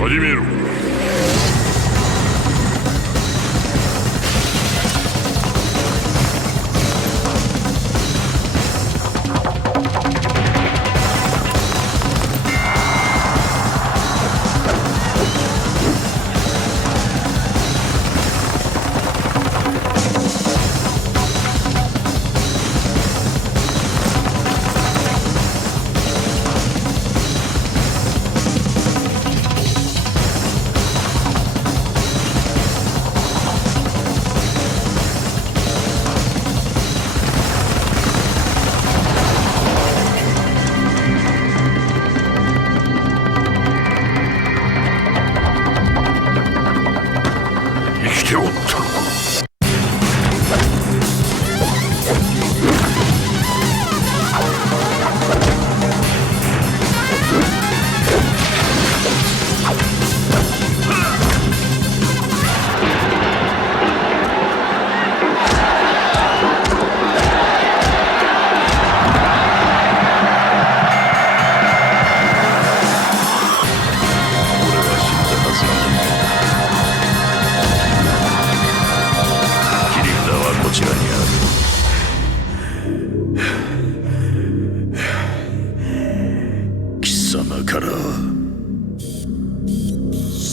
始めろ。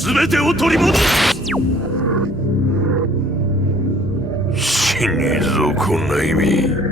全てを取り戻す。死にぞこんな意味。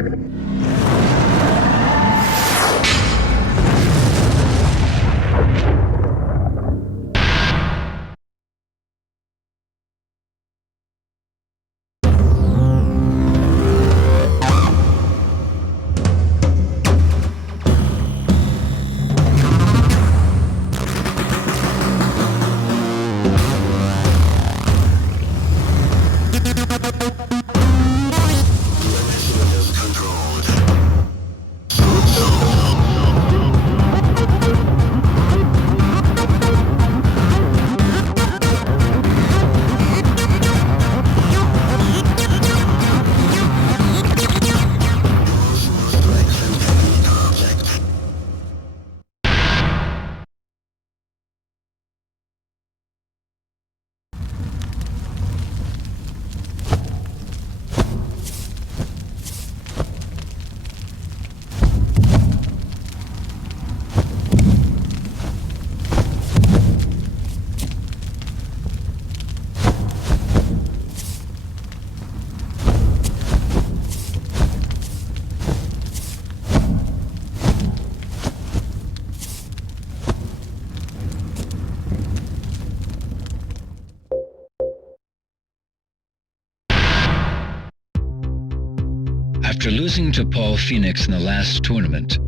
After losing to Paul Phoenix in the last tournament,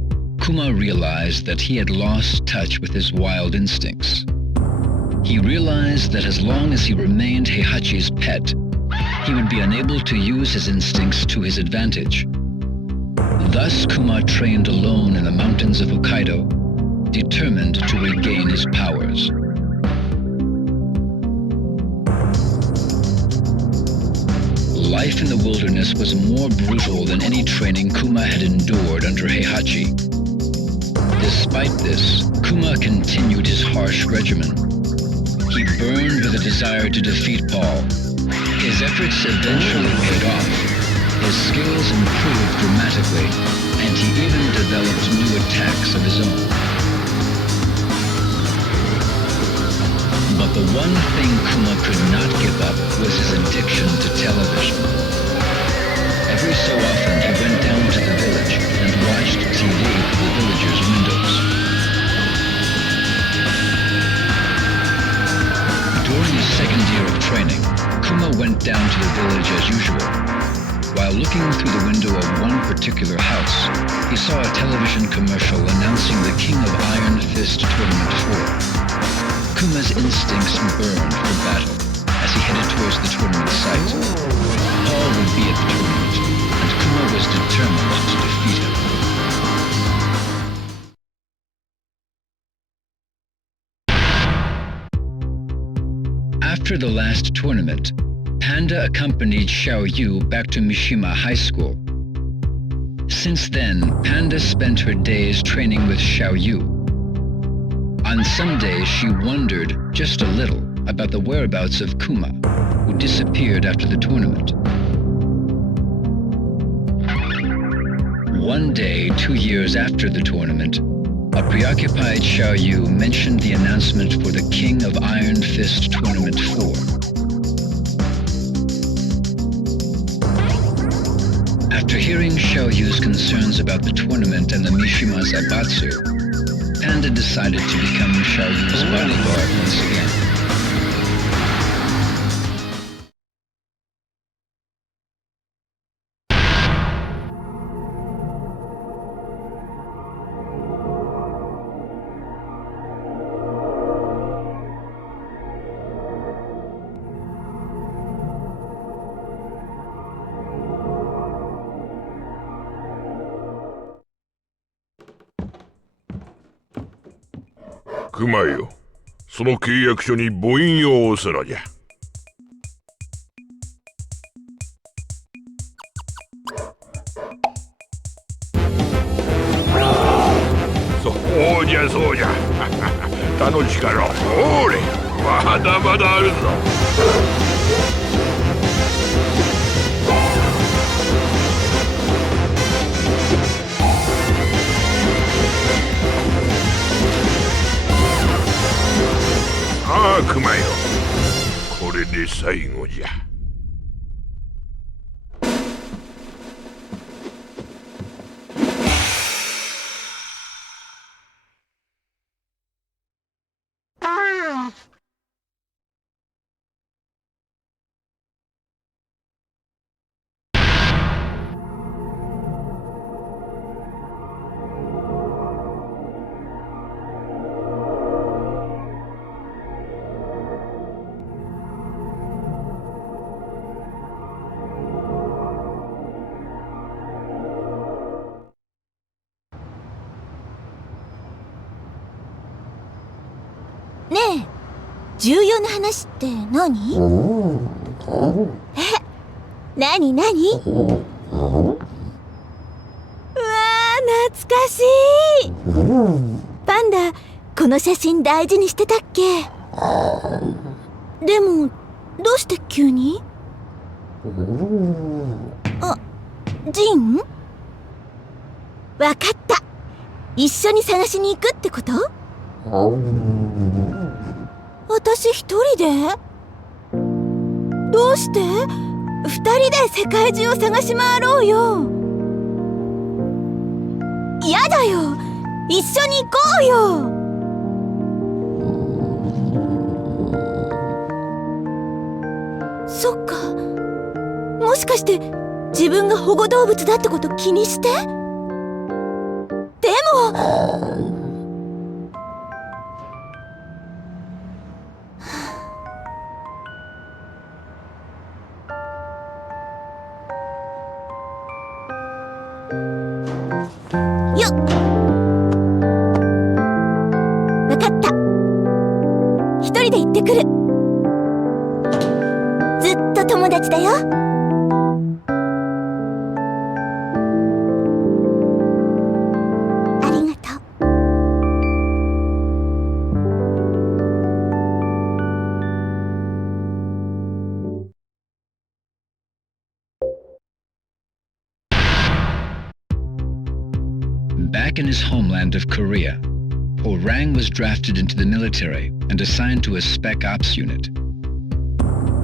Kuma realized that he had lost touch with his wild instincts. He realized that as long as he remained Heihachi's pet, he would be unable to use his instincts to his advantage. Thus, Kuma trained alone in the mountains of Hokkaido, determined to regain his powers. Life in the wilderness was more brutal than any training Kuma had endured under Heihachi. Despite this, Kuma continued his harsh regimen. He burned with a desire to defeat Paul. His efforts eventually paid off. His skills improved dramatically, and he even developed new attacks of his own. But the one thing Kuma could not give up was his addiction to television. Every so often he went down to the village and watched TV through the villagers' windows. During his second year of training, Kuma went down to the village as usual. While looking through the window of one particular house, he saw a television commercial announcing the King of Iron Fist Tournament 4. Kuma's instincts burned for battle as he headed towards the tournament site. Paul would be at the tournament, and Kuma was determined to defeat him. After the last tournament, Panda accompanied Xiao Yu back to Mishima High School. Since then, Panda spent her days training with Xiao Yu. On some days, she wondered just a little about the whereabouts of Kuma, who disappeared after the tournament. One day, 2 years after the tournament, a preoccupied Xiaoyu mentioned the announcement for the King of Iron Fist Tournament 4. After hearing Xiaoyu's concerns about the tournament and the Mishima Zaibatsu, Panda decided to become Xiaoyu's bodyguard once again.熊よ、その契約書に母印を押すのじゃ。そうじゃそうじゃ。楽しかろう。おれ、まだまだあるぞ。ああ、熊よ。これで最後じゃ。ねえ、重要な話って何？何？うわー、懐かしい。パンダ、この写真大事にしてたっけ？でも、どうして急に？あ、ジン？わかった。一緒に探しに行くってこと？私一人で？どうして？二人で世界中を探し回ろうよ。やだよ、一緒に行こうよ。そっか、もしかして自分が保護動物だってこと気にして？でもよっ、わかった。一人で行ってくる。ずっと友達だよ。ありがとう。Back in his homeland of Korea, Orang was drafted into the military and assigned to a Spec Ops unit.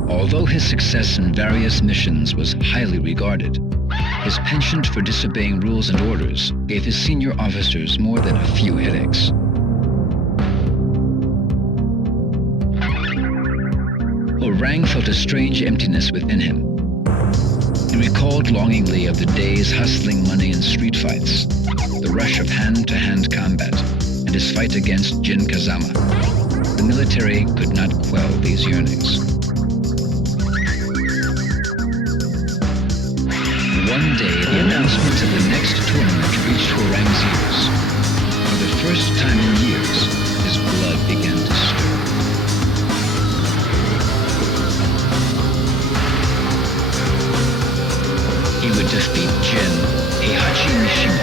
Although his success in various missions was highly regarded, his penchant for disobeying rules and orders gave his senior officers more than a few headaches. Orang felt a strange emptiness within him. He recalled longingly of the days hustling money in street fights, the rush of hand-to-hand combat, and his fight against Jin Kazama. The military could not quell these yearnings. One day, the announcement of the next tournament reached Orang's ears. For the first time in years, his blood began to stir. He would defeat Jin, Heihachi Mishima,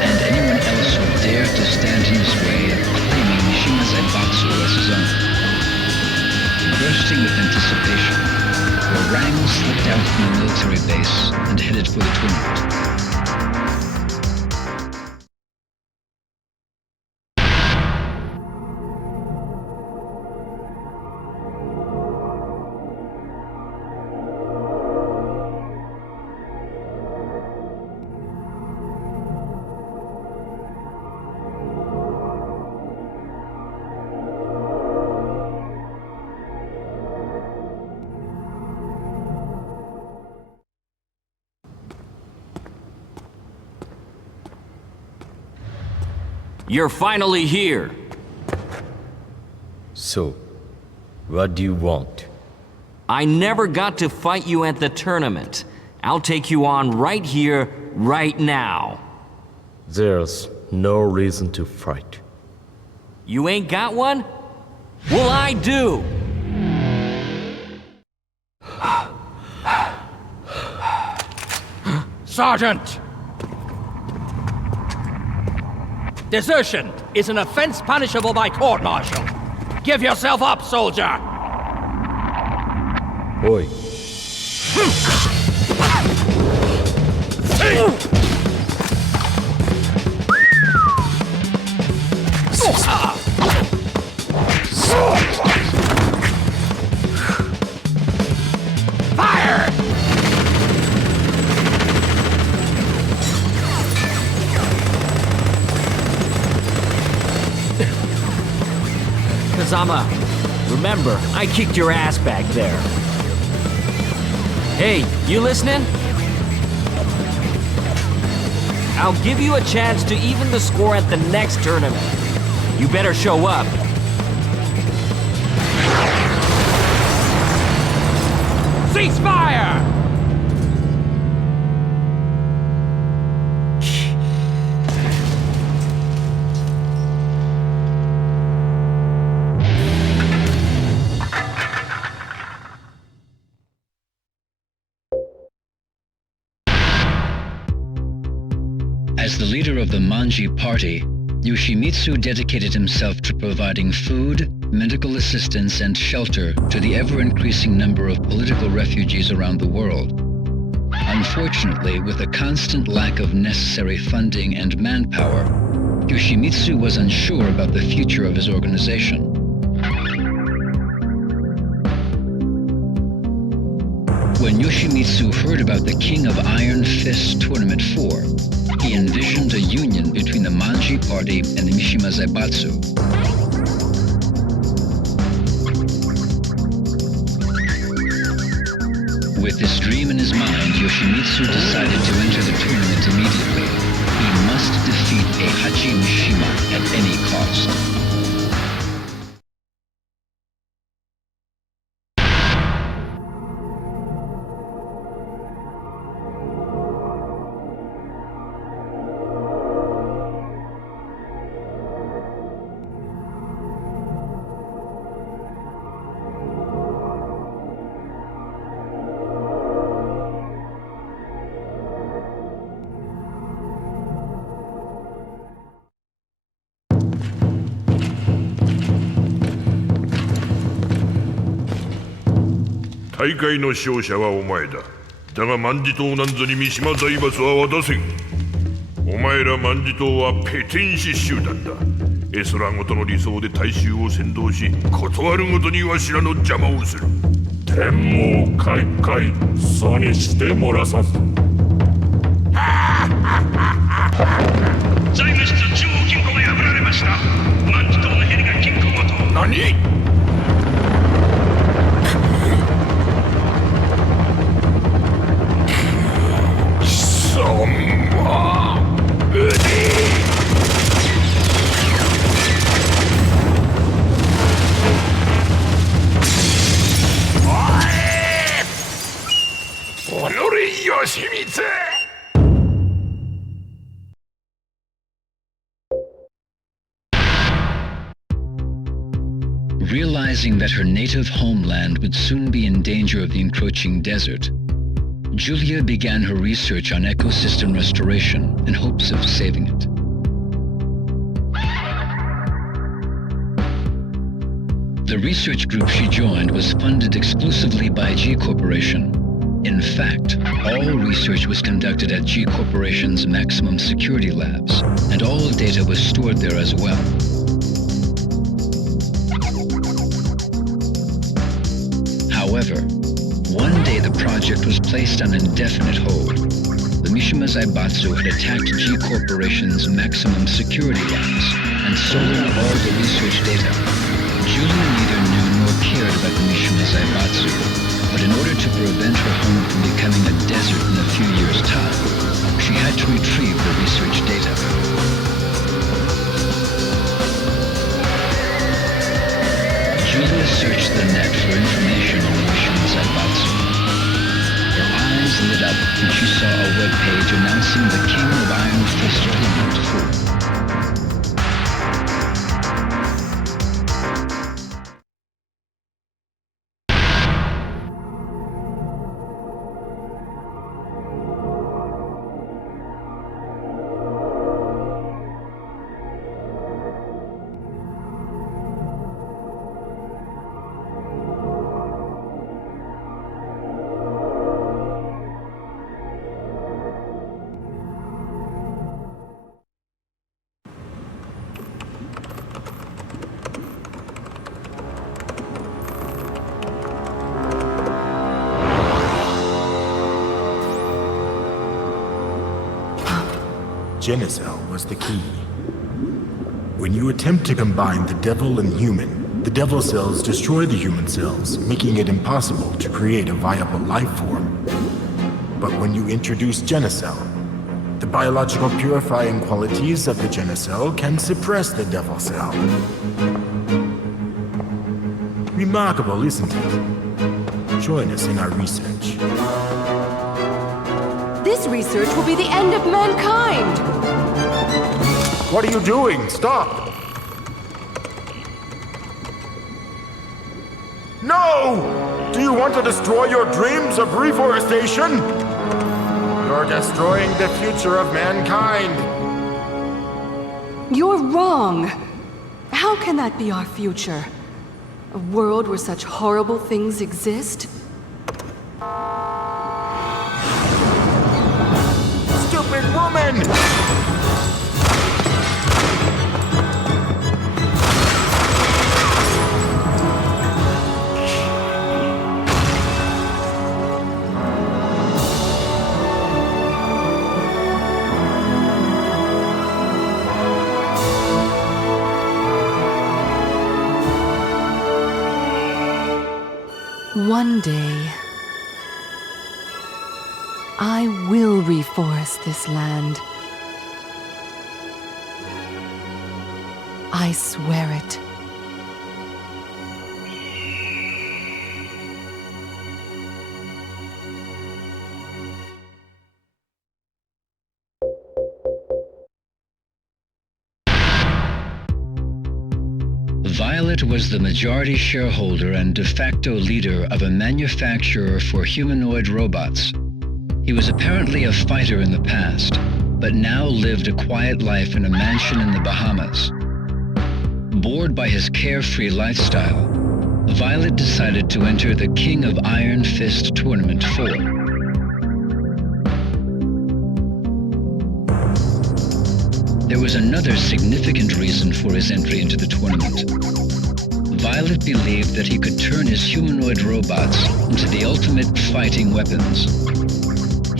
and anyone else who dared to stand in his way of claiming Mishima's bursting with anticipation, Orang slipped out from the military base and headed for the tournament. You're finally here. So, what do you want? I never got to fight you at the tournament. I'll take you on right here, right now. There's no reason to fight. You ain't got one? Well, I do! Sergeant! Desertion is an offense punishable by court-martial. Give yourself up, soldier! Oi. Fire! Kazama, remember, I kicked your ass back there. Hey, you listening? I'll give you a chance to even the score at the next tournament. You better show up. Ceasefire! As the leader of the Manji party, Yoshimitsu dedicated himself to providing food, medical assistance, and shelter to the ever-increasing number of political refugees around the world. Unfortunately, with a constant lack of necessary funding and manpower, Yoshimitsu was unsure about the future of his organization. When Yoshimitsu heard about the King of Iron Fist Tournament 4, he envisioned a union between the Manji party and the Mishima Zaibatsu. With this dream in his mind, Yoshimitsu decided to enter the tournament immediately. He must defeat Heihachi Mishima at any cost.大会の勝者はお前だ。だが万事島なんぞに三島財閥は渡せん。お前ら万事島はペテン師集団だ。エスラごとの理想で大衆を先導し、断るごとにわしらの邪魔をする。天網開会、そうにしてもらさず。財務室中央金庫が破られました。万事島のヘリが金庫ごと。何？Realizing that her native homeland would soon be in danger of the encroaching desert, Julia began her research on ecosystem restoration in hopes of saving it. The research group she joined was funded exclusively by G Corporation. In fact, all research was conducted at G Corporation's maximum security labs, and all data was stored there as well. However, one day the project was placed on indefinite hold. The Mishima Zaibatsu had attacked G Corporation's maximum security labs and stolen all the research data. Julia neither knew nor cared about the Mishima Zaibatsu, but in order to prevent her home from becoming a desert in a few years' time, she had to retrieve the research data. Julia searched the net for information on the Mishima Zaibatsu. Her eyes lit up when she saw a web page announcing the King of Iron Fist Tournament 4. Genicel was the key. When you attempt to combine the devil and human, the devil cells destroy the human cells, making it impossible to create a viable life form. But when you introduce Genicel, the biological purifying qualities of the Genicel can suppress the devil cell. Remarkable, isn't it? Join us in our research. This research will be the end of mankind! What are you doing? Stop! No! Do you want to destroy your dreams of reforestation? You're destroying the future of mankind. You're wrong! How can that be our future? A world where such horrible things exist? Stupid woman! One day, I will reforest this land. I swear it. Violet was the majority shareholder and de facto leader of a manufacturer for humanoid robots. He was apparently a fighter in the past, but now lived a quiet life in a mansion in the Bahamas. Bored by his carefree lifestyle, Violet decided to enter the King of Iron Fist Tournament 4. There was another significant reason for his entry into the tournament. Violet believed that he could turn his humanoid robots into the ultimate fighting weapons.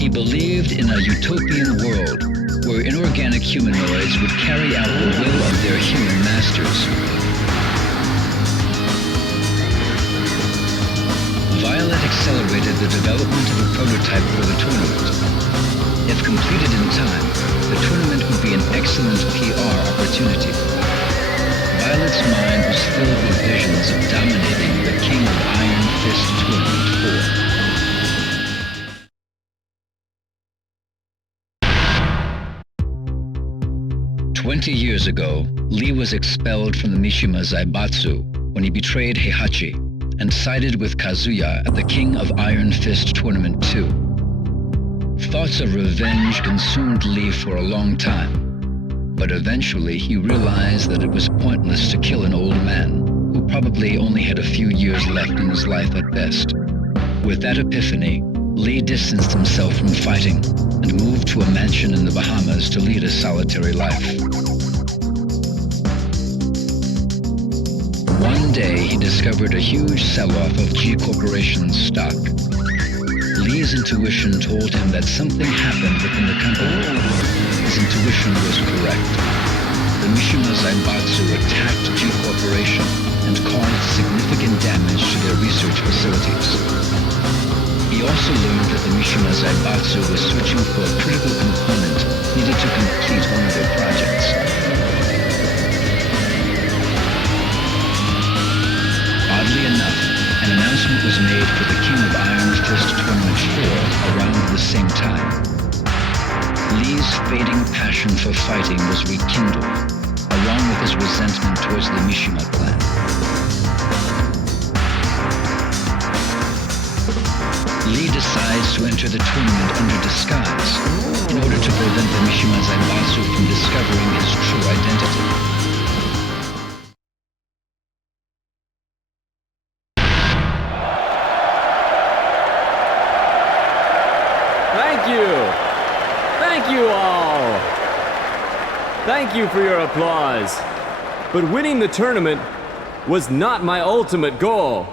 He believed in a utopian world where inorganic humanoids would carry out the will of their human masters. Violet accelerated the development of a prototype for the tournament. If completed in time, the tournament would be an excellent PR opportunity. Violet's mind was filled with visions of dominating the King of Iron Fist Tournament 4. 20 years ago, Lee was expelled from the Mishima Zaibatsu when he betrayed Heihachi and sided with Kazuya at the King of Iron Fist Tournament 2. Thoughts of revenge consumed Lee for a long time, but eventually he realized that it was pointless to kill an old man who probably only had a few years left in his life at best. With that epiphany, Lee distanced himself from fighting and moved to a mansion in the Bahamas to lead a solitary life. One day, he discovered a huge sell-off of G Corporation's stock. Lee's intuition told him that something happened within the company. His intuition was correct. The Mishima Zaibatsu attacked G Corporation and caused significant damage to their research facilities. He also learned that the Mishima Zaibatsu was searching for a critical component needed to complete one of their projects. Oddly enough, an announcement was made for the King of Iron Fist Tournament 4 around the same time. Lee's fading passion for fighting was rekindled, along with his resentment towards the Mishima clan. Lee decides to enter the tournament under disguise in order to prevent the Mishima Zaibatsu from discovering his true identity. Thank you all! Thank you for your applause. But winning the tournament was not my ultimate goal.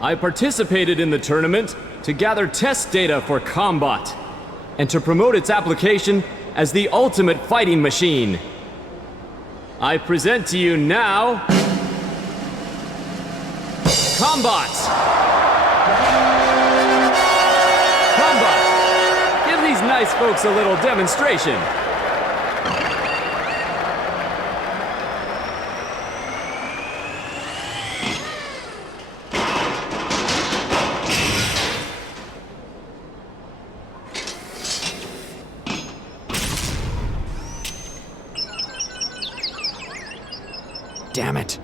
I participated in the tournament to gather test data for combat and to promote its application as the ultimate fighting machine. I present to you now... Combat! Give these nice folks a little demonstration. Damn it.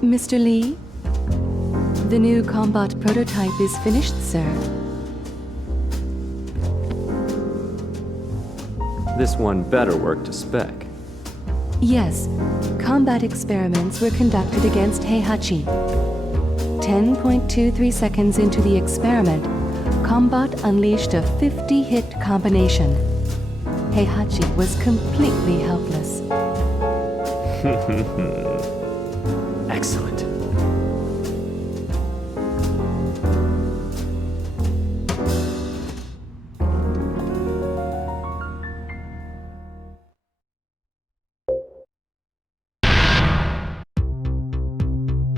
Mr. Lee, the new combat prototype is finished, sir. This one better work to spec. Yes, combat experiments were conducted against Heihachi. 10.23 seconds into the experiment, Combat unleashed a 50-hit combination. Heihachi was completely helpless. Excellent.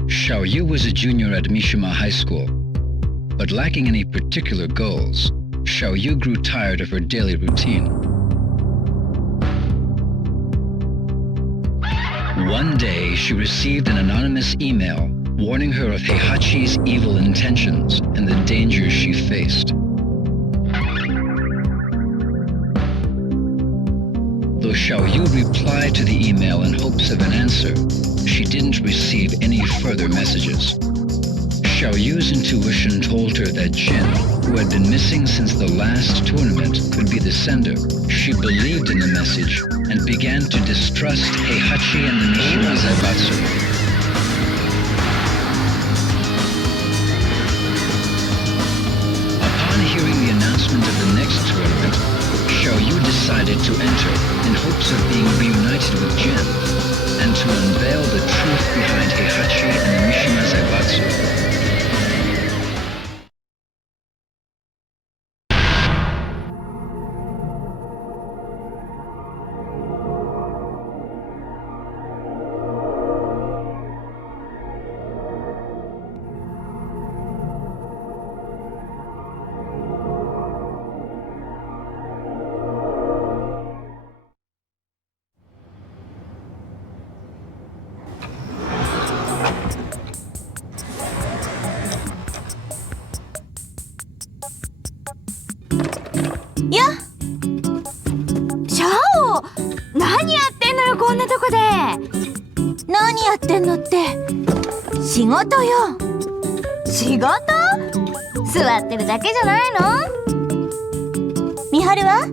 Xiaoyu was a junior at Mishima High School, but lacking any particular goals, Xiaoyu grew tired of her daily routine. One day, she received an anonymous email warning her of Heihachi's evil intentions and the dangers she faced. Though Xiaoyu replied to the email in hopes of an answer, she didn't receive any further messages. Xiaoyu's intuition told her that Jin, who had been missing since the last tournament, could be the sender. She believed in the message and began to distrust Heihachi and the Mishima Zaibatsu. Upon hearing the announcement of the next tournament, Xiaoyu decided to enter in hopes of being reunited with Jin and to unveil the truth behind Heihachi and the Mishima Zaibatsu. 何やってんのって。仕事よ。仕事？座ってるだけじゃないの？美晴は？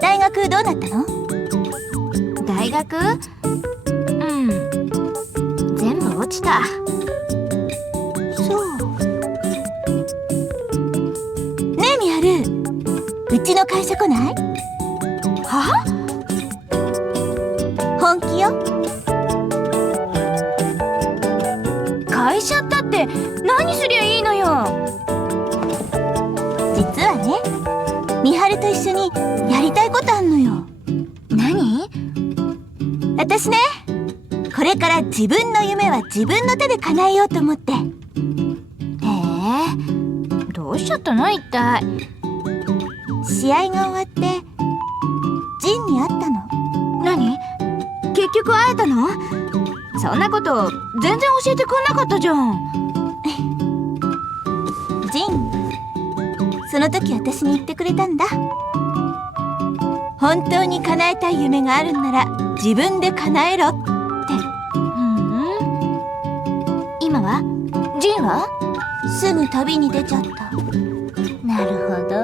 大学どうなったの？大学？全部落ちた。そう。ねえ美晴、うちの会社来ない？は？本気よ。会社ったって何すりゃいいのよ。実はね、美晴と一緒にやりたいことあんのよ。何？私ね、これから自分の夢は自分の手で叶えようと思って。どうしちゃったの一体。試合が終わってジンに会ったの。何？結局会えたの？そんなこと全然教えてくんなかったじゃん。ジン、その時私に言ってくれたんだ。本当に叶えたい夢があるんなら自分で叶えろって。今は？ジンは？すぐ旅に出ちゃった。なるほど。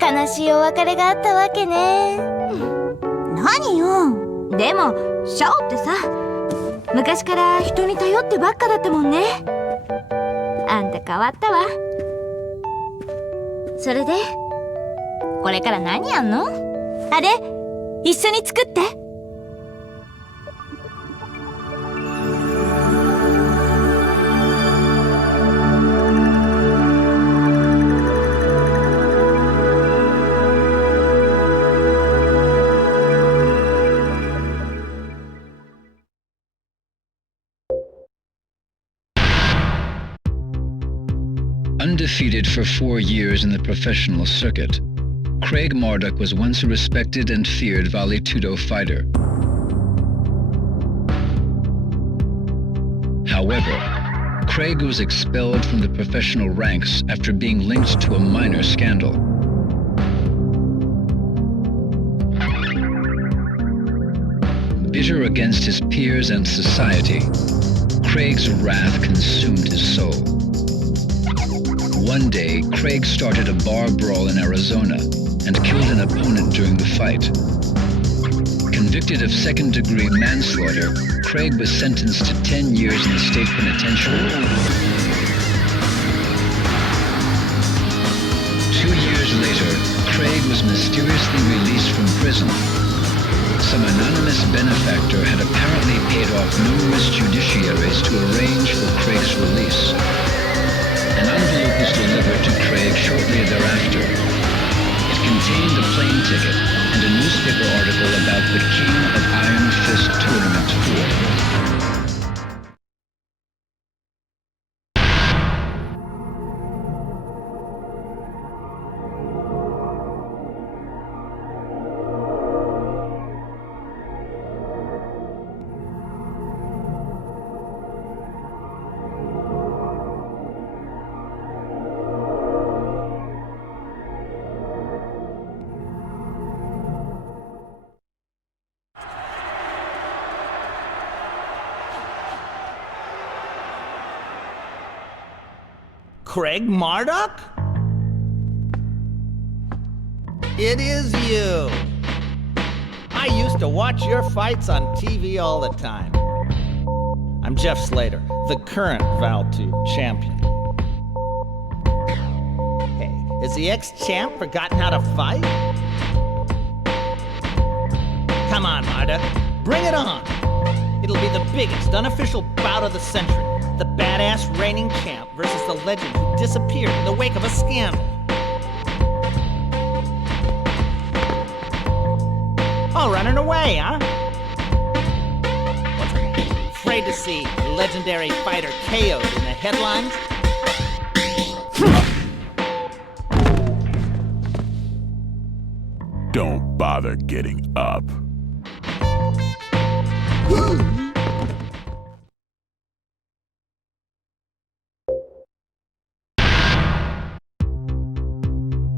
悲しいお別れがあったわけね。何よ。でもシャオってさ、昔から人に頼ってばっかだったもんね。あんた変わったわ。それでこれから何やんの？あれ、一緒に作って。Undefeated for 4 years in the professional circuit, Craig Marduk was once a respected and feared Vale Tudo fighter. However, Craig was expelled from the professional ranks after being linked to a minor scandal. Bitter against his peers and society, Craig's wrath consumed his soul. One day, Craig started a bar brawl in Arizona and killed an opponent during the fight. Convicted of second-degree manslaughter, Craig was sentenced to 10 years in the state penitentiary. 2 years later, Craig was mysteriously released from prison. Some anonymous benefactor had apparently paid off numerous judiciaries to arrange for Craig's release. An envelope was delivered to Craig shortly thereafter. It contained a plane ticket and a newspaper article about the King of Iron Fist Tournament 4. Craig Marduk? It is you. I used to watch your fights on TV all the time. I'm Jeff Slater, the current Val 2 champion. Hey, has the ex-champ forgotten how to fight? Come on, Marduk, bring it on. It'll be the biggest unofficial bout of the century. The badass reigning champ versus the legend who disappeared in the wake of a scandal. All running away, huh? What's her name? Afraid to see legendary fighter KO'd in the headlines? Don't bother getting up.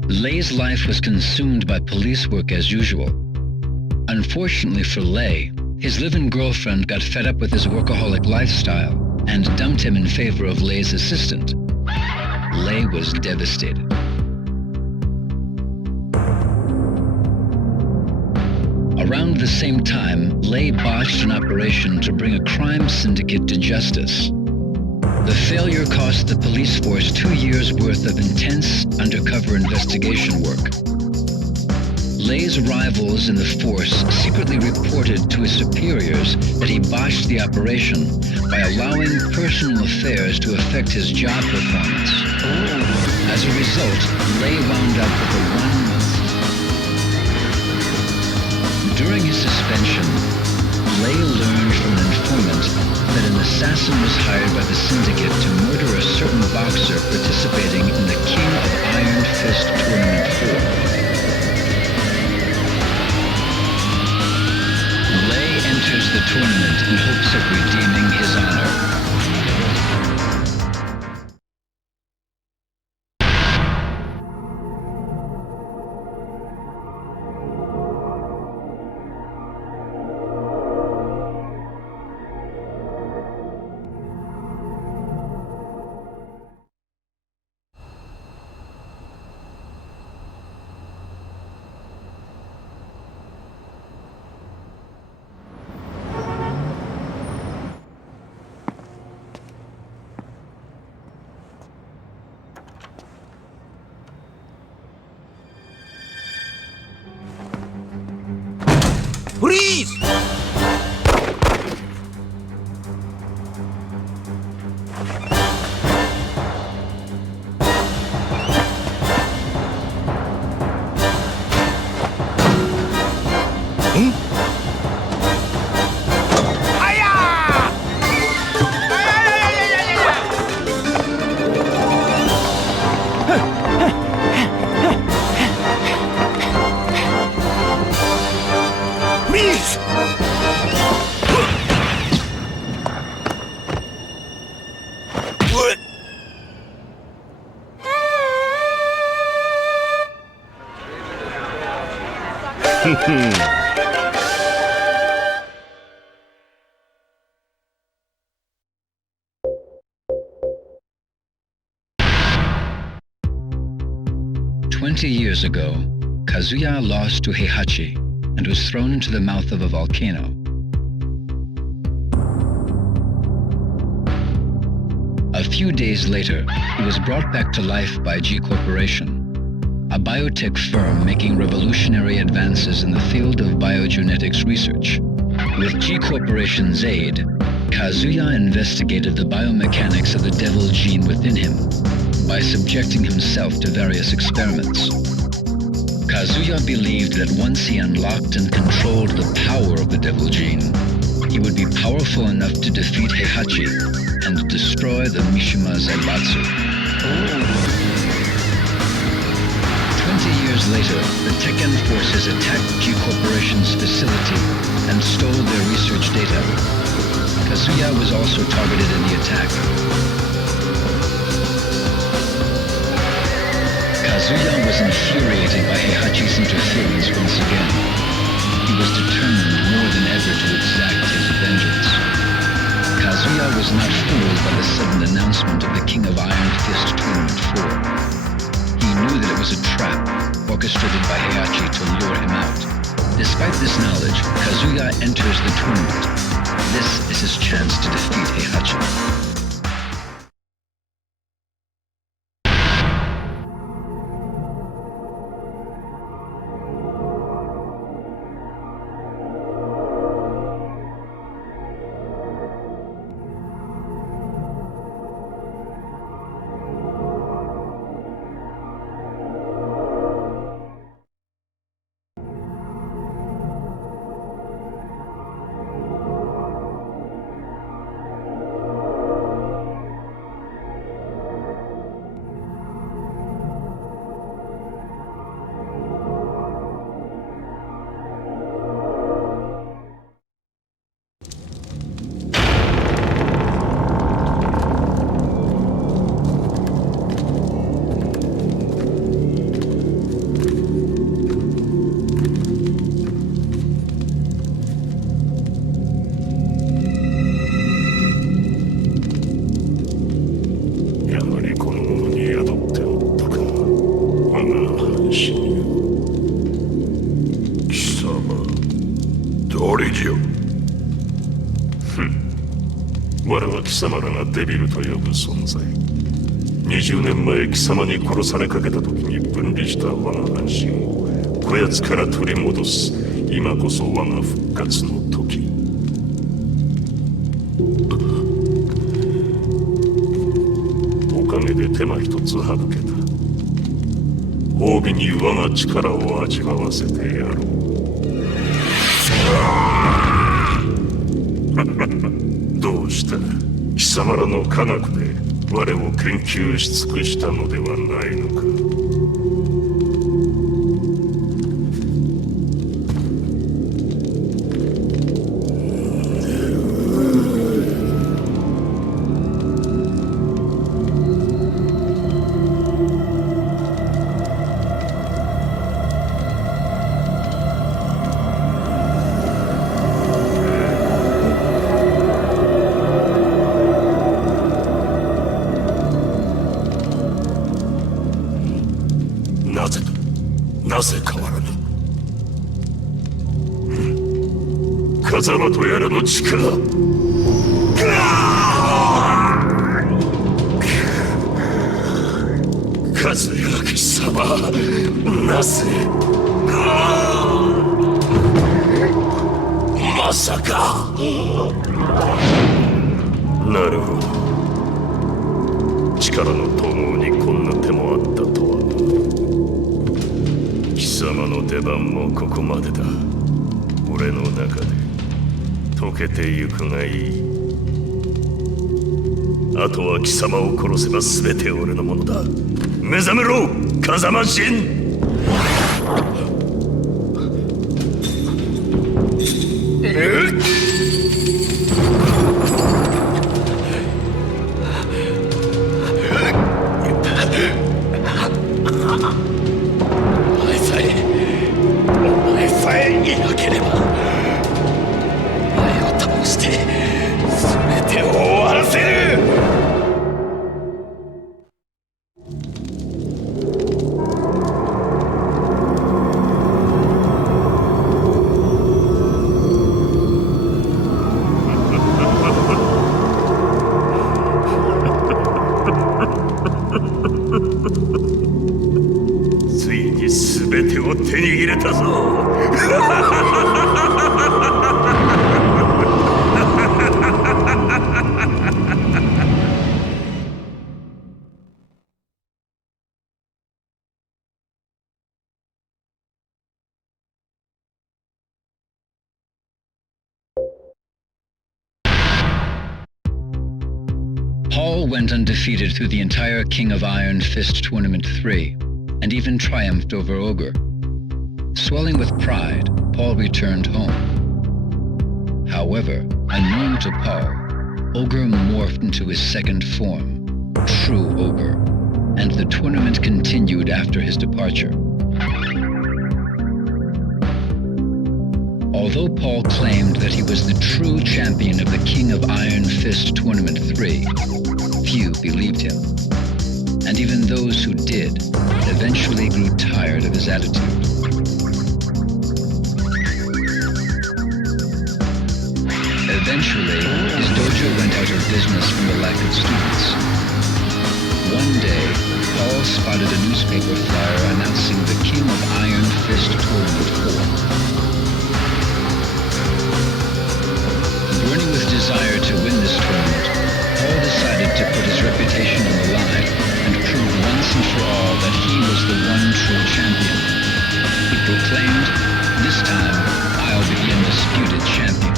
Lei's life was consumed by police work as usual. Unfortunately for Lei, His live-in girlfriend got fed up with his workaholic lifestyle and dumped him in favor of Lei's assistant. Lei was devastated. Around the same time, Lei botched an operation to bring a crime syndicate to justice. The failure cost the police force 2 years' worth of intense undercover investigation work. Lei's rivals in the force secretly reported to his superiors that he botched the operation by allowing personal affairs to affect his job performance. As a result, Lei wound up with a 1-month. During his suspension, Lei learned from an informant that an assassin was hired by the syndicate to murder a certain boxer participating in the King of Iron Fist Tournament 4. Lei enters the tournament in hopes of redeeming his honor. Please! Years ago, Kazuya lost to Heihachi and was thrown into the mouth of a volcano. A few days later, he was brought back to life by G Corporation, a biotech firm making revolutionary advances in the field of biogenetics research. With G Corporation's aid, Kazuya investigated the biomechanics of the devil gene within him by subjecting himself to various experiments. Kazuya believed that once he unlocked and controlled the power of the devil gene, he would be powerful enough to defeat Heihachi and destroy the Mishima Zaibatsu. 20 years later, the Tekken forces attacked G Corporation's facility and stole their research data. Kazuya was also targeted in the attack. Kazuya was infuriated by Heihachi's interference once again. He was determined more than ever to exact his vengeance. Kazuya was not fooled by the sudden announcement of the King of Iron Fist Tournament 4. He knew that it was a trap, orchestrated by Heihachi to lure him out. Despite this knowledge, Kazuya enters the tournament. This is his chance to defeat Heihachi. 我は貴様らがデビルと呼ぶ存在。20年前貴様に殺されかけた時に分離した我が半身をこやつから取り戻す。今こそ我が復活の時。おかげで手間一つ省けた。褒美に我が力を味わわせてやろう。どうした？貴様らの科学で我を研究し尽くしたのではないのか。なぜ変わらぬ？風間とやらの力。和明様、なぜ？まさか。なるほど。力の統合にこんな手もあったとは。貴様の出番もここまでだ。俺の中で溶けてゆくがいい。あとは貴様を殺せば全て俺のものだ。目覚めろ、風間陣。ついに全てを手に入れたぞ。Paul went undefeated through the entire King of Iron Fist Tournament 3, and even triumphed over Ogre. Swelling with pride, Paul returned home. However, unknown to Paul, Ogre morphed into his second form, True Ogre, and the tournament continued after his departure. Although Paul claimed that he was the true champion of the King of Iron Fist Tournament 3, few believed him. And even those who did eventually grew tired of his attitude. Eventually, his dojo went out of business from the lack of students. One day, Paul spotted a newspaper flyer announcing the King of Iron Fist Tournament 4. Burning with desire to win this tournament, Paul decided to put his reputation on the line and prove once and for all that he was the one true champion. He proclaimed, "This time, I'll be the undisputed champion."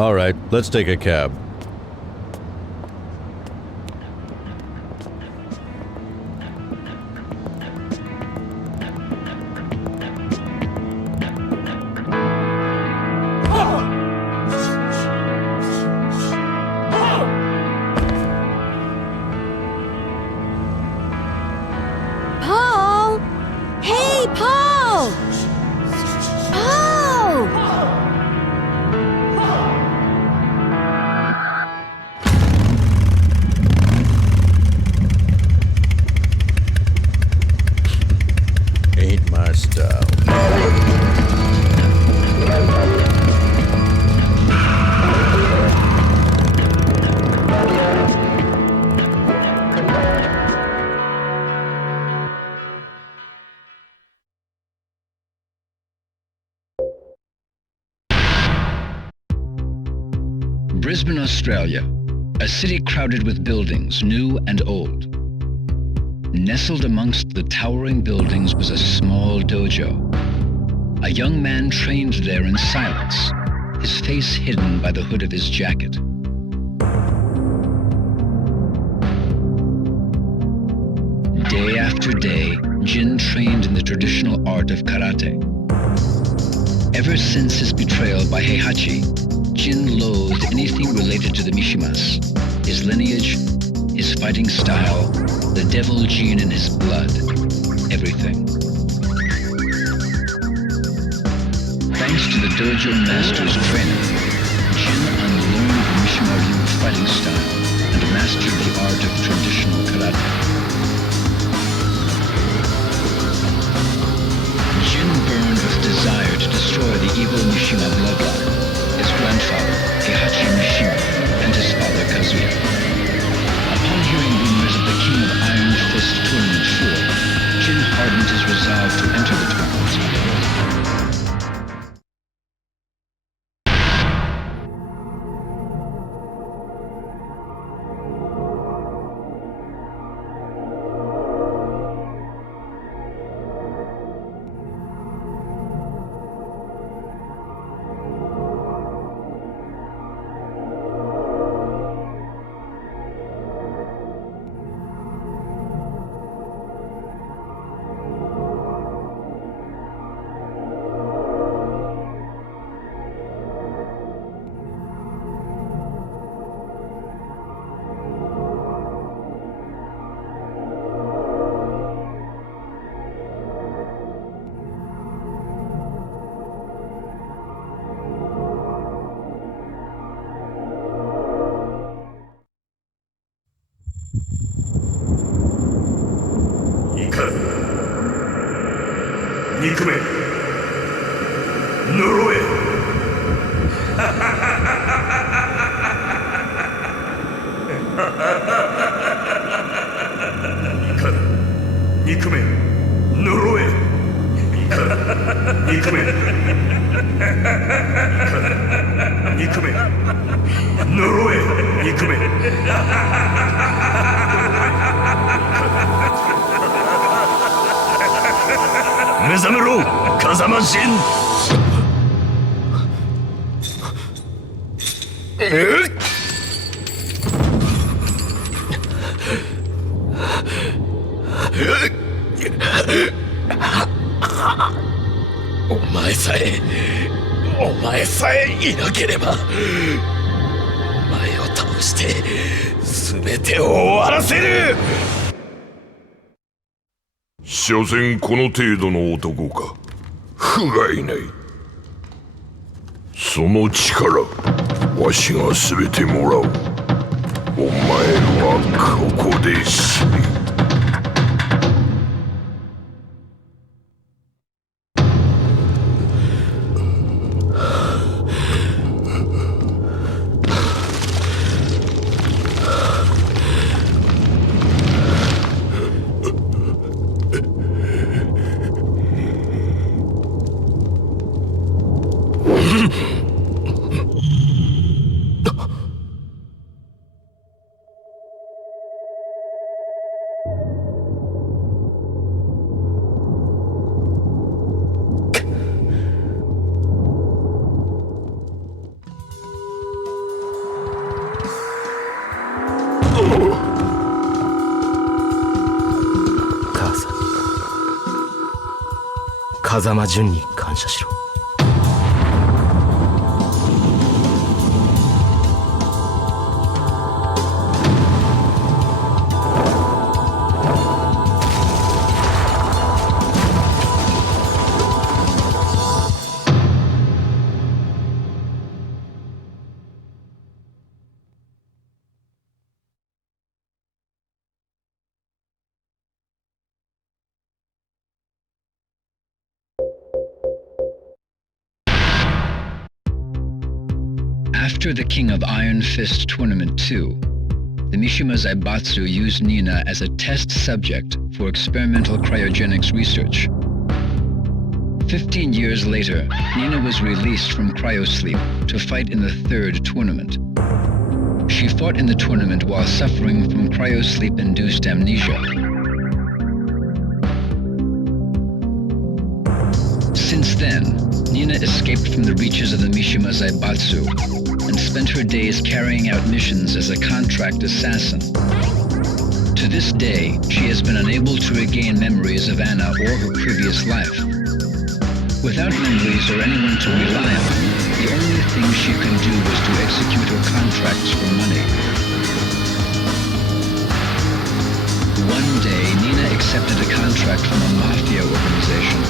All right, let's take a cab. Paul! Hey, Paul! Paul! Ain't my style. Brisbane, Australia, a city crowded with buildings, new and old. Nestled amongst the towering buildings was a small dojo. A young man trained there in silence, his face hidden by the hood of his jacket. Day after day, Jin trained in the traditional art of karate. Ever since his betrayal by Heihachi, Jin loathed anything related to the Mishimas, his lineage, his fighting style, the devil gene in his blood, everything. Thanks to the dojo master's training, Jin unlearned the Mishima Ryu fighting style and mastered the art of traditional karate. Jin burned with desire to destroy the evil Mishima bloodline, his grandfather, Heihachi Mishima, and his father, Kazuya. Upon hearing rumors of the King of Iron Fist Tournament 4, Jin hardened his resolve to enter the tournament.憎め呪え憎め呪え憎め憎め呪え憎め目覚めろ風間陣お前さえいなければお前を倒して全てを終わらせる所詮この程度の男か不甲斐ないその力わしが全てもらおうお前はここで死ね風間淳に感謝しろ。After the King of Iron Fist Tournament 2, the Mishima Zaibatsu used Nina as a test subject for experimental cryogenics research. 15 years later, Nina was released from cryosleep to fight in the third tournament. She fought in the tournament while suffering from cryosleep-induced amnesia. Since then, Nina escaped from the reaches of the Mishima Zaibatsu and spent her days carrying out missions as a contract assassin. To this day, she has been unable to regain memories of Anna or her previous life. Without memories or anyone to rely on, the only thing she could do was to execute her contracts for money. One day, Nina accepted a contract from a mafia organization.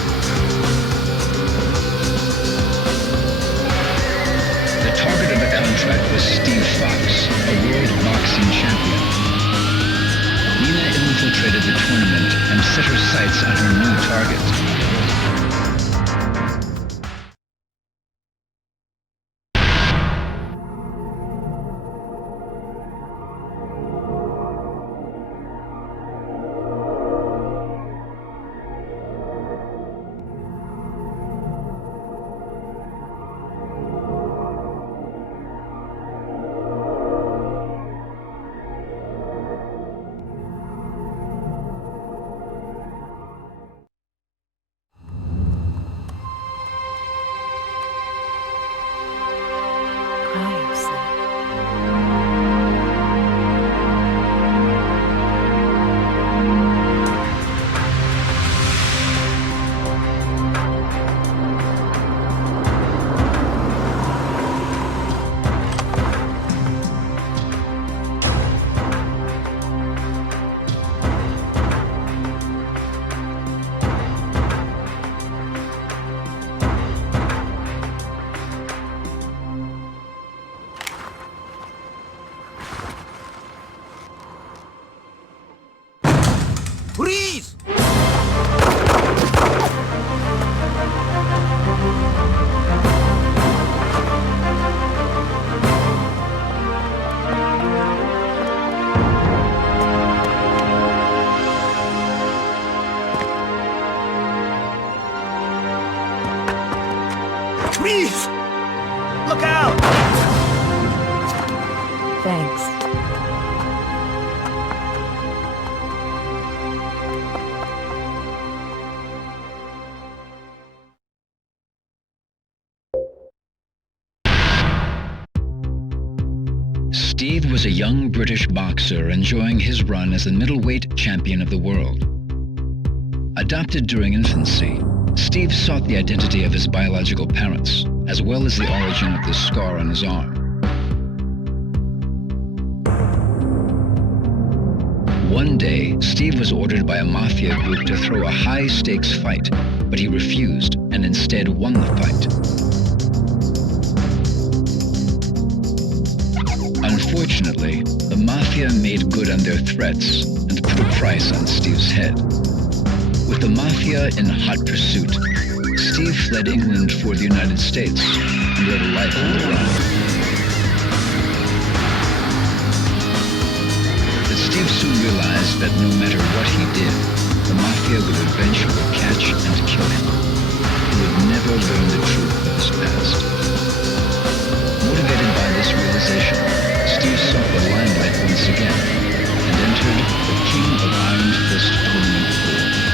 The target of the contract was Steve Fox, a world boxing champion. Nina infiltrated the tournament and set her sights on her new target. Freeze! Freeze! Look out! Thanks. Steve was a young British boxer enjoying his run as the middleweight champion of the world. Adopted during infancy, Steve sought the identity of his biological parents, as well as the origin of the scar on his arm. One day, Steve was ordered by a mafia group to throw a high-stakes fight, but he refused and instead won the fight. Unfortunately, the mafia made good on their threats and put a price on Steve's head. With the mafia in hot pursuit, Steve fled England for the United States and led a life on the run. But Steve soon realized that no matter what he did, the mafia would eventually catch and kill him. He would never learn the truth of his past. Motivated by this realization, Steve sought the limelight once again and entered the King of Iron Fist Tournament 4.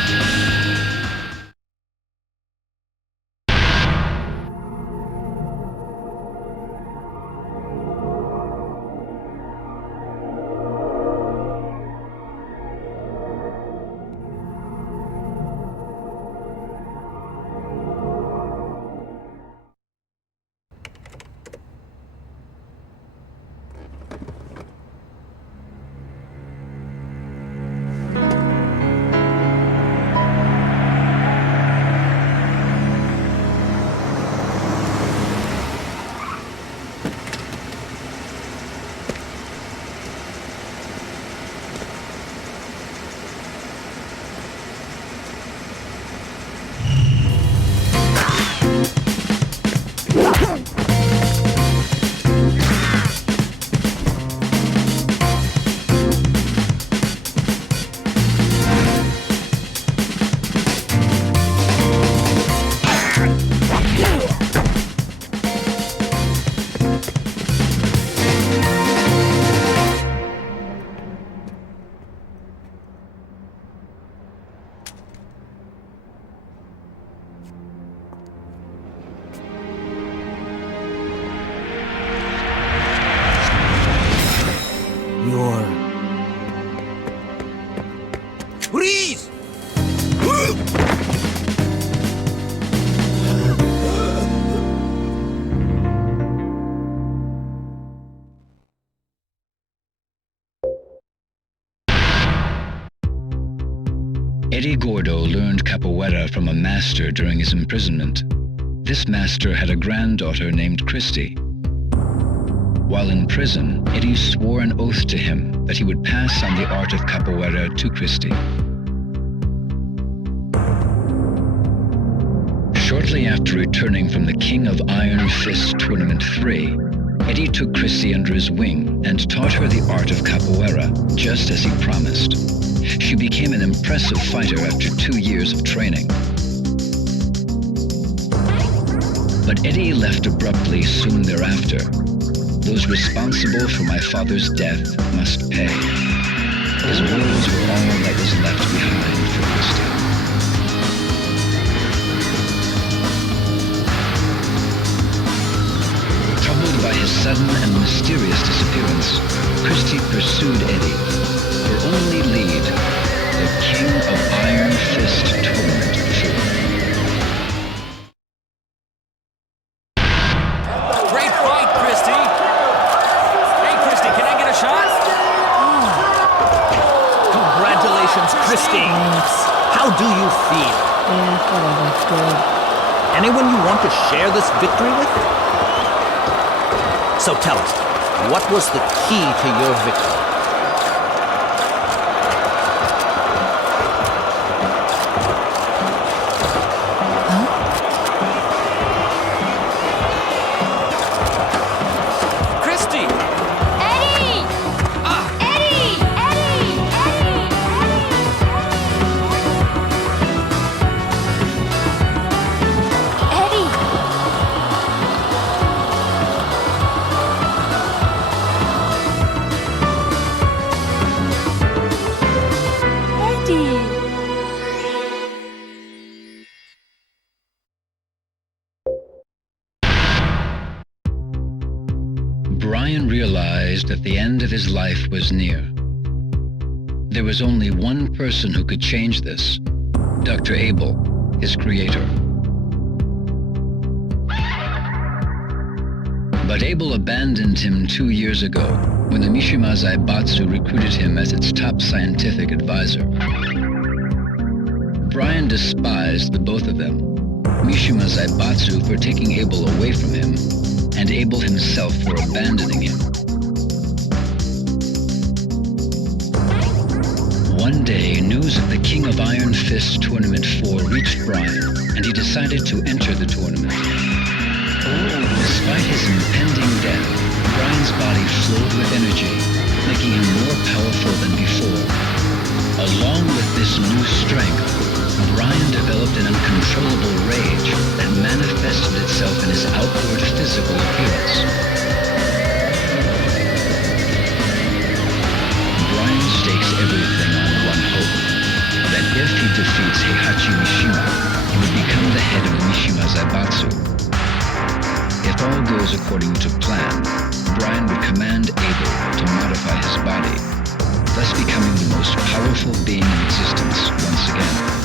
Eddie Gordo learned capoeira from a master during his imprisonment. This master had a granddaughter named Christy. While in prison, Eddie swore an oath to him that he would pass on the art of capoeira to Christy. Shortly after returning from the King of Iron Fist Tournament 3, Eddie took Christy under his wing and taught her the art of capoeira, just as he promised. She became an impressive fighter after 2 years of training. But Eddie left abruptly soon thereafter. Those responsible for my father's death must pay. His words were all that was left behind for Christy. Troubled by his sudden and mysterious disappearance, Christy pursued Eddie. Her only lead, the King of Iron Fist Tournament 4. Great fight, Christy! Hey, Christy, can I get a shot? Congratulations, Christy. How do you feel? Whatever, good. Anyone you want to share this victory with? So tell us, what was the key to your victory? Brian realized that the end of his life was near. There was only one person who could change this, Dr. Abel, his creator. But Abel abandoned him 2 years ago when the Mishima Zaibatsu recruited him as its top scientific advisor. Brian despised the both of them, Mishima Zaibatsu for taking Abel away from him, and Abel himself for abandoning him. One day, news of the King of Iron Fist Tournament 4 reached Brian, and he decided to enter the tournament. Despite his impending death, Brian's body flowed with energy, making him more powerful than before. Along with this new strength, Brian developed an uncontrollable rage that manifested itself in his outward physical appearance. Brian stakes everything on one hope, that if he defeats Heihachi Mishima, he would become the head of the Mishima Zaibatsu. If all goes according to plan, Brian would command Abel to modify his body, thus becoming the most powerful being in existence once again.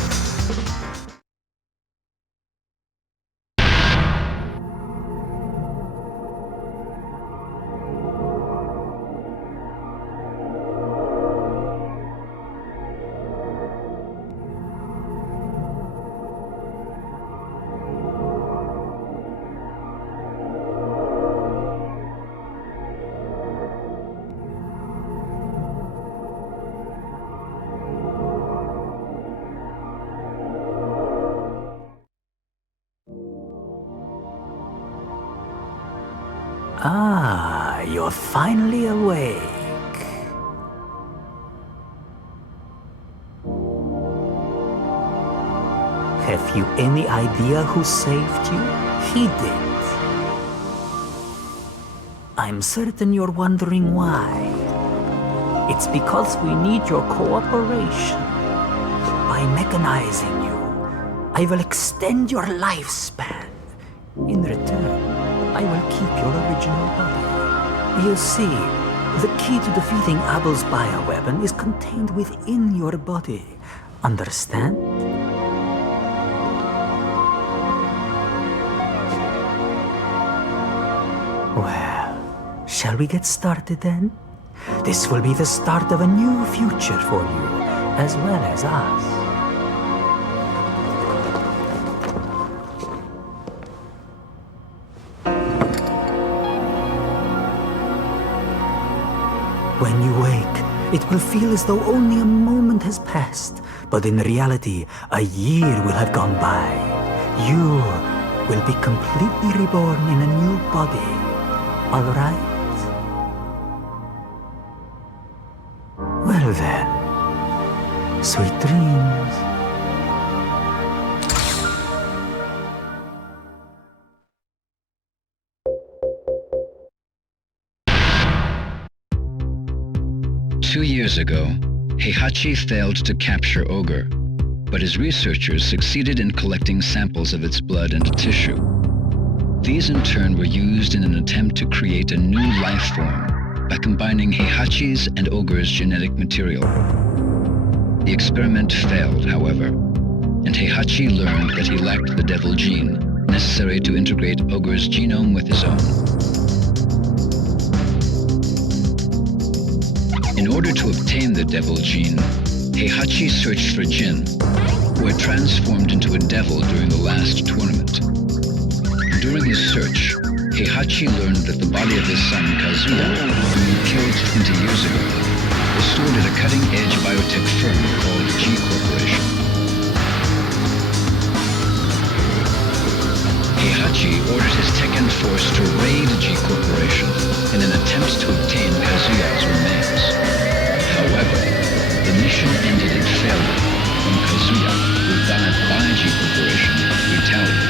Ah, you're finally awake. Have you any idea who saved you? He did. I'm certain you're wondering why. It's because we need your cooperation. By mechanizing you, I will extend your lifespan. In return, I will keep your original body. You see, the key to defeating Abel's bioweapon is contained within your body. Understand? Well, shall we get started then? This will be the start of a new future for you, as well as us. When you wake, it will feel as though only a moment has passed, but in reality, a year will have gone by. You will be completely reborn in a new body. All right? Well then, sweet dreams. Two years ago, Heihachi failed to capture Ogre, but his researchers succeeded in collecting samples of its blood and tissue. These in turn were used in an attempt to create a new life form by combining Heihachi's and Ogre's genetic material. The experiment failed, however, and Heihachi learned that he lacked the devil gene necessary to integrate Ogre's genome with his own. In order to obtain the devil gene, Heihachi searched for Jin, who had transformed into a devil during the last tournament. During his search, Heihachi learned that the body of his son, Kazuya, whom he killed 20 years ago, was stored at a cutting-edge biotech firm called G Corporation. Heihachi ordered his Tekken force to raid G Corporation in an attempt to obtain Kazuya's remains. However, the mission ended in failure when Kazuya, revived by G Corporation, retaliated.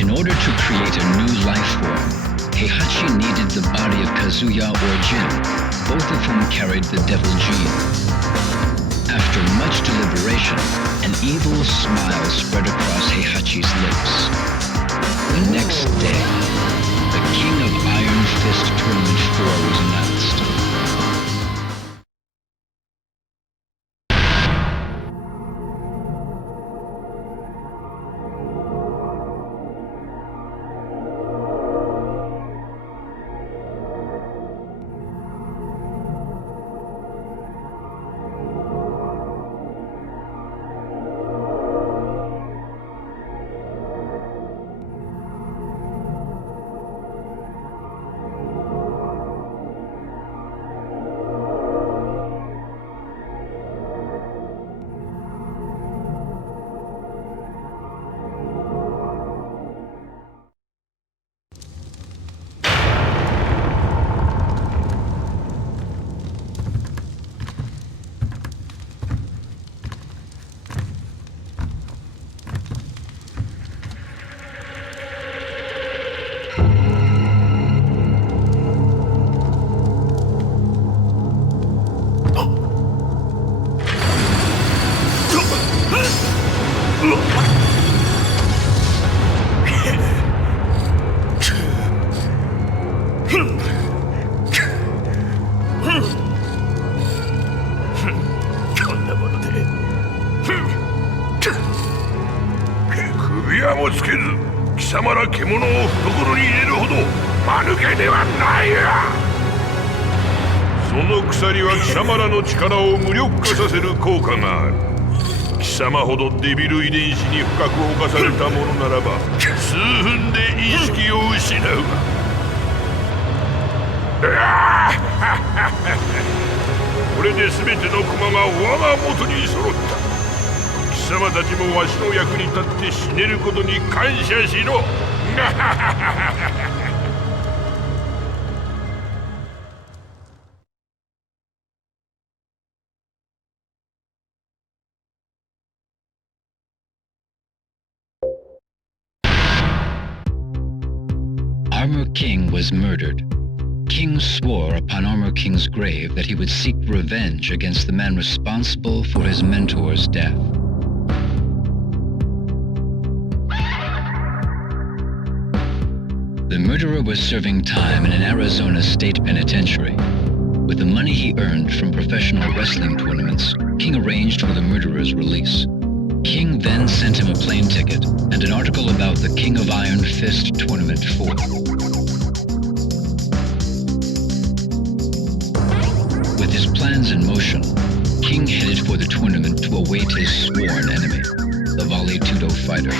In order to create a new life form, Heihachi needed the body of Kazuya or Jin, both of whom carried the devil gene. After much deliberation, an evil smile spread across Heihachi's lips. The next day, the King of Iron Fist Tournament 4 was announced.の力を無力化させる効果がある。貴様ほどデビル遺伝子に深く侵されたものならば数分で意識を失うがこれで全ての駒が我が元に揃った。貴様たちもわしの役に立って死ねることに感謝しろArmor King was murdered. King swore upon Armor King's grave that he would seek revenge against the man responsible for his mentor's death. The murderer was serving time in an Arizona state penitentiary. With the money he earned from professional wrestling tournaments, King arranged for the murderer's release. King then sent him a plane ticket and an article about the King of Iron Fist Tournament 4. With his plans in motion, King headed for the tournament to await his sworn enemy, the Vale Tudo fighter.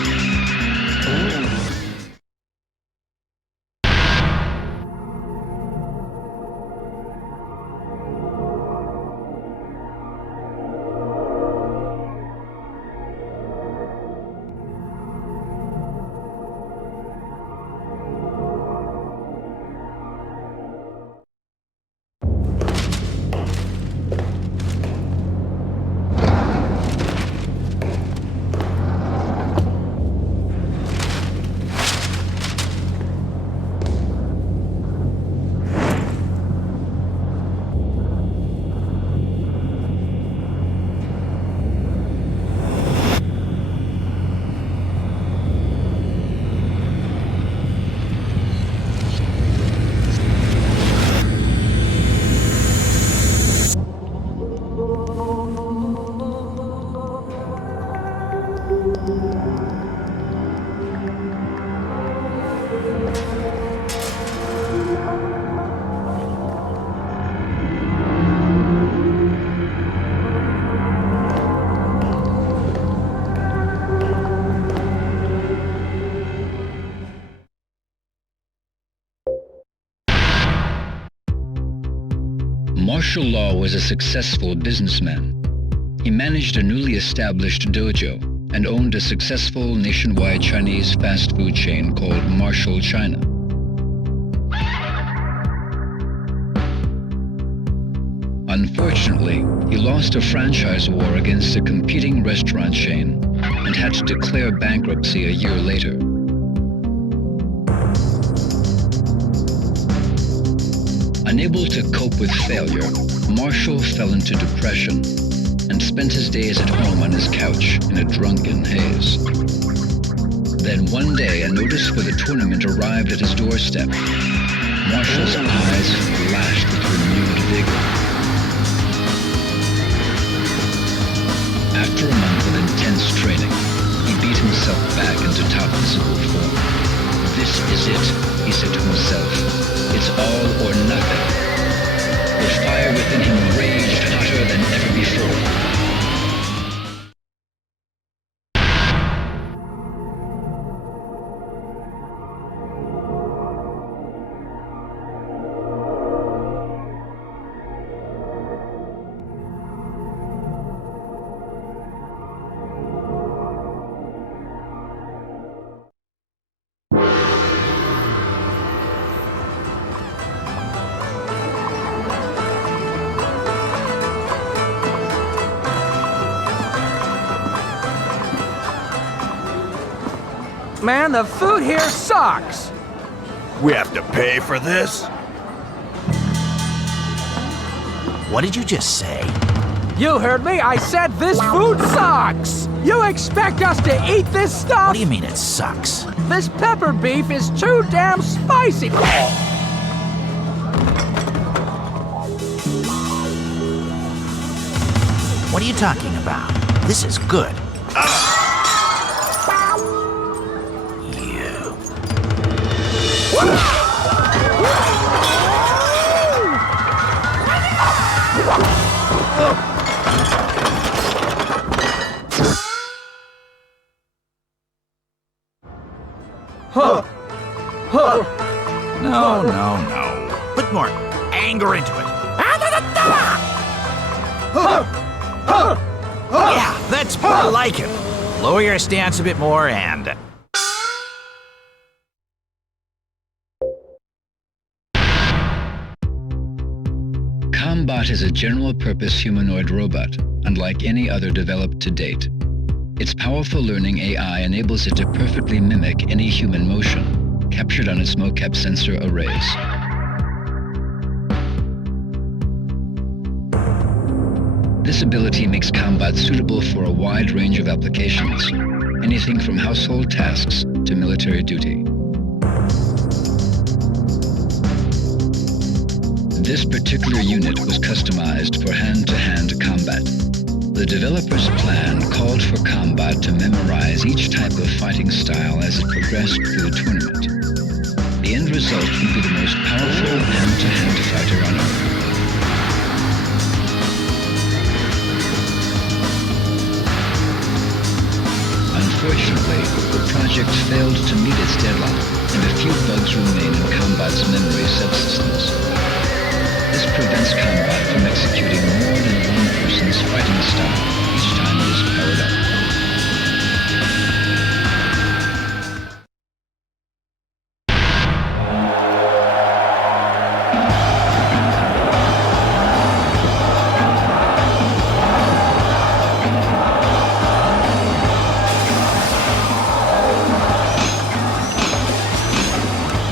martial law was a successful businessman. He managed a newly established dojo and owned a successful nationwide Chinese fast food chain called Martial China. Unfortunately, he lost a franchise war against a competing restaurant chain and had to declare bankruptcy a year later. Unable to cope with failure, Marshall fell into depression and spent his days at home on his couch in a drunken haze. Then one day, a notice for the tournament arrived at his doorstep. Marshall's eyes flashed with renewed vigor. After a month of intense training, he beat himself back into top physical form. This is it, he said to himself. It's all or nothing. The fire within him raged hotter than ever before. Man, the food here sucks! We have to pay for this? What did you just say? You heard me, I said this food sucks! You expect us to eat this stuff? What do you mean it sucks? This pepper beef is too damn spicy! What are you talking about? This is good. No. Put more anger into it. Yeah, that's more like it. Lower your stance a bit more and... Combot is a general-purpose humanoid robot, unlike any other developed to date. Its powerful learning AI enables it to perfectly mimic any human motion, captured on its mocap sensor arrays. This ability makes Combot suitable for a wide range of applications, anything from household tasks to military duty. This particular unit was customized for hand-to-hand combat. The developer's plan called for Combot to memorize each type of fighting style as it progressed through the tournament. The end result would be the most powerful hand-to-hand fighter on Earth. Unfortunately, the project failed to meet its deadline, and a few bugs remain in Combot's memory subsystems. This prevents Combot from executing more than one person's fighting style each time it is powered up.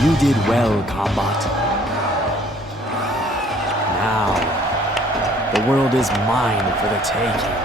You did well, Combot. Now, the world is mine for the taking.